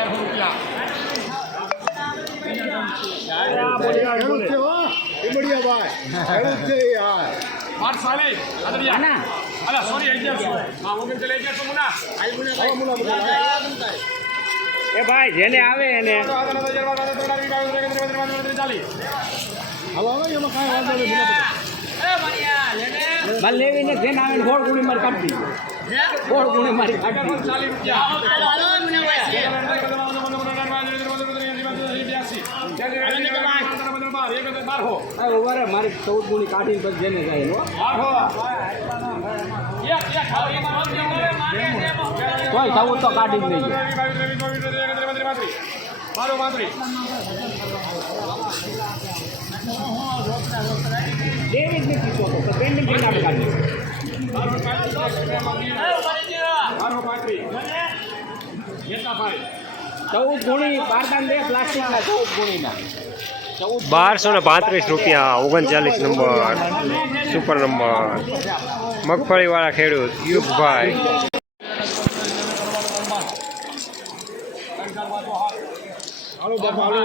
અગિયારસો રૂપિયા અલા સોરી અગિયારસો હા ઓગણચાલીસ અગિયારસો મુના મુને એ ભાઈ જેને આવે એને. હલો એમાં કાંઈ વાંધો નથી. મારે લેવી ને જેને આવે ને ગોળ ગુણી મારી કાઢી ગોળ ગુણી મારી કાઢી રહે, મારી ચૌદ ગુણી કાઢીને પછી જેને જાય કોઈ ચૌદ તો કાઢી જ નહીં બારો પાંત્રીસ દેવી નથી તો તો પેન્ડિંગ કરીને આપણે કાઢીએ બારો પાંત્રીસ નેતાભાઈ ચૌદ ગુણી બારદાન બે પ્લાસ્ટિકના ચૌદ ગુણીના. બારસો ને પાંત્રીસ રૂપિયા ઓગણચાલીસ નંબર સુપર નંબર. મગફળીવાળા ખેડૂત યુગભાઈ. હાલો બાપા હાલો.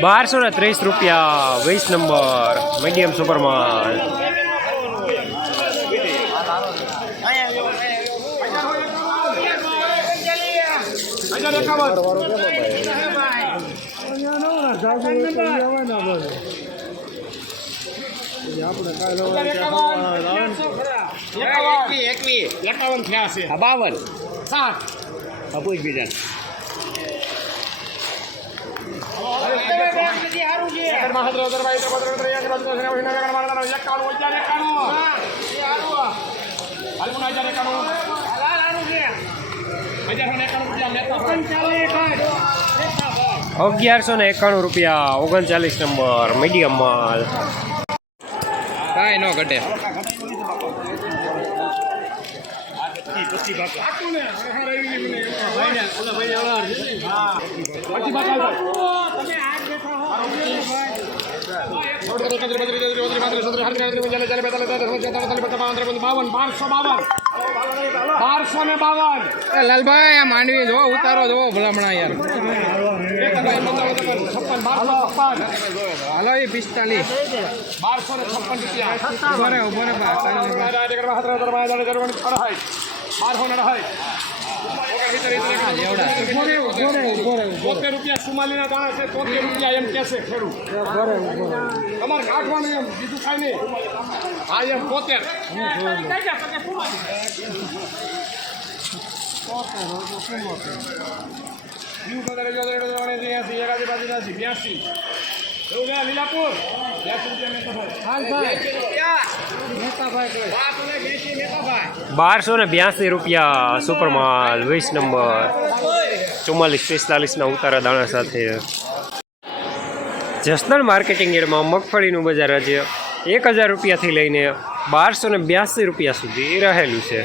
બારસો ને ત્રીસ રૂપિયા વીસ નંબર મીડિયમ સુપરમાન એકાવન થયા છે આ બાવન સાત આ પૂછ અગિયારસો ને એકાણું રૂપિયા ઓગણચાલીસ નંબર મીડિયમ માલ કાંઈ ન ઘટે બારસો ને બાવન લાલભાઈ આ માંડવી જો ઉતારો જો ભલામણા યાર હાલો એ પિસ્તાલીસ બારસો ને છપ્પન રૂપિયા ઊભો રે ઊભો રે બા કાંઈ નહીં. બારસો તોતેર રૂપિયા સુમાલીના દાણા છે તોતેર રૂપિયા એમ કહેશે ખેડૂત. તમારે કાઢવાનું એમ બીજું કાંઈ નહીં. હા એમ તોતેર બ્યાસી. લીલાપુર? બ્યાસી રૂપિયા મેં બારસો ને બ્યાસી રૂપિયા સુપરમાલ, વીસ નંબર. ચુમ્માલીસ પિસ્તાલીસના ઉતારા દાણા સાથે. જસદણ માર્કેટિંગ એડમાં મગફળીનું બજાર આજે એક હજાર રૂપિયાથી લઈને બારસો ને બ્યાસી રૂપિયા સુધી રહેલું છે.